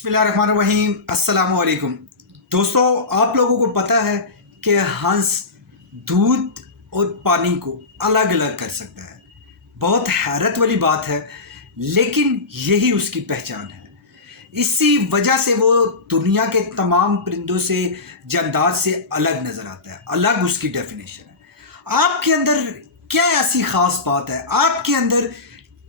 बिस्मिल्लाहिर्रहमानिर्रहीम। अस्सलाम वालेकुम दोस्तों, आप लोगों को पता है कि हंस दूध और पानी को अलग अलग कर सकता है। बहुत हैरत वाली बात है, लेकिन यही उसकी पहचान है। इसी वजह से वो दुनिया के तमाम परिंदों से, जंदात से अलग नज़र आता है। अलग उसकी डेफिनेशन है। आपके अंदर क्या ऐसी ख़ास बात है? आपके अंदर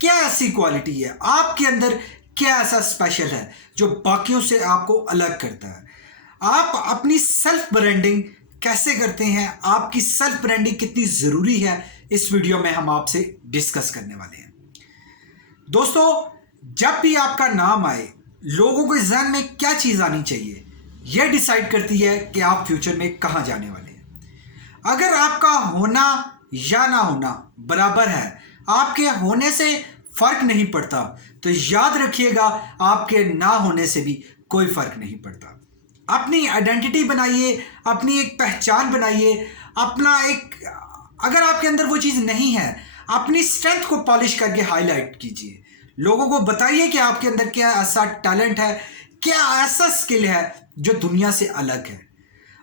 क्या ऐसी क्वालिटी है? आपके अंदर क्या ऐसा स्पेशल है जो बाकियों से आपको अलग करता है? आप अपनी सेल्फ ब्रांडिंग कैसे करते हैं? आपकी सेल्फ ब्रांडिंग कितनी ज़रूरी है? इस वीडियो में हम आपसे डिस्कस करने वाले हैं। दोस्तों, जब भी आपका नाम आए, लोगों के जहन में क्या चीज़ आनी चाहिए, यह डिसाइड करती है कि आप फ्यूचर में कहाँ जाने वाले हैं। अगर आपका होना या ना होना बराबर है, आपके होने से फर्क नहीं पड़ता, तो याद रखिएगा आपके ना होने से भी कोई फर्क नहीं पड़ता। अपनी आइडेंटिटी बनाइए, अपनी एक पहचान बनाइए, अपना एक, अगर आपके अंदर वो चीज़ नहीं है, अपनी स्ट्रेंथ को पॉलिश करके हाईलाइट कीजिए। लोगों को बताइए कि आपके अंदर क्या ऐसा टैलेंट है, क्या ऐसा स्किल है जो दुनिया से अलग है।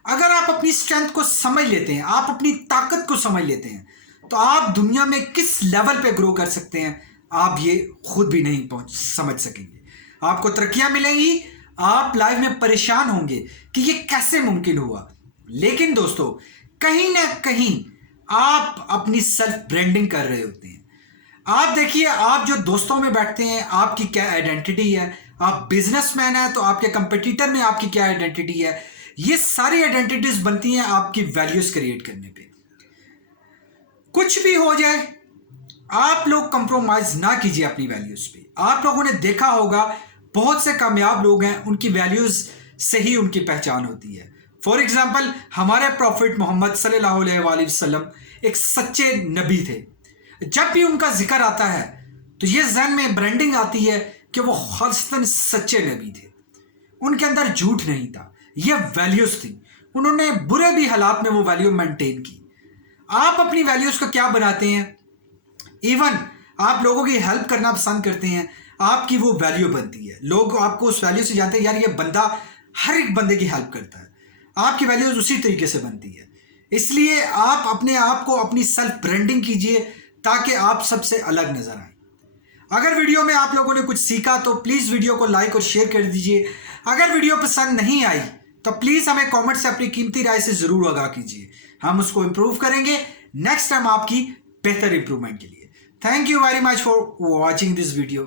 अगर आप अपनी स्ट्रेंथ को समझ लेते हैं, आप अपनी ताकत को समझ लेते हैं, तो आप दुनिया में किस लेवल पे ग्रो कर सकते हैं, आप ये खुद भी नहीं समझ सकेंगे। आपको तरक्कियां मिलेंगी, आप लाइफ में परेशान होंगे कि ये कैसे मुमकिन हुआ। लेकिन दोस्तों, कहीं ना कहीं आप अपनी सेल्फ ब्रांडिंग कर रहे होते हैं। आप देखिए, आप जो दोस्तों में बैठते हैं, आपकी क्या आइडेंटिटी है। आप बिजनेसमैन हैं तो आपके कंपटीटर में आपकी क्या आइडेंटिटी है। ये सारी आइडेंटिटीज बनती हैं आपकी वैल्यूज क्रिएट करने पे। कुछ भी हो जाए, आप लोग कंप्रोमाइज ना कीजिए अपनी वैल्यूज पे। आप लोगों ने देखा होगा, बहुत से कामयाब लोग हैं, उनकी वैल्यूज से ही उनकी पहचान होती है। फॉर एग्जाम्पल, हमारे प्रॉफिट मोहम्मद सल्लल्लाहु अलैहि वसल्लम एक सच्चे नबी थे। जब भी उनका जिक्र आता है तो ये जहन में ब्रांडिंग आती है कि वो खालिस्तन सच्चे नबी थे। उनके अंदर झूठ नहीं था, ये वैल्यूज थी। उन्होंने बुरे भी हालात में वो वैल्यू मेंटेन की। आप अपनी वैल्यूज को क्या बनाते हैं? इवन आप लोगों की हेल्प करना पसंद करते हैं, आपकी वो वैल्यू बनती है। लोग आपको उस वैल्यू से जानते हैं, यार ये बंदा हर एक बंदे की हेल्प करता है। आपकी वैल्यूज उसी तरीके से बनती है। इसलिए आप अपने आप को, अपनी सेल्फ ब्रांडिंग कीजिए ताकि आप सबसे अलग नजर आए। अगर वीडियो में आप लोगों ने कुछ सीखा तो प्लीज़ वीडियो को लाइक और शेयर कर दीजिए। अगर वीडियो पसंद नहीं आई तो प्लीज़ हमें कमेंट से अपनी कीमती राय से ज़रूर आगाह कीजिए। हम उसको इम्प्रूव करेंगे नेक्स्ट टाइम आपकी बेहतर इंप्रूवमेंट के लिए। Thank you very much for watching this video.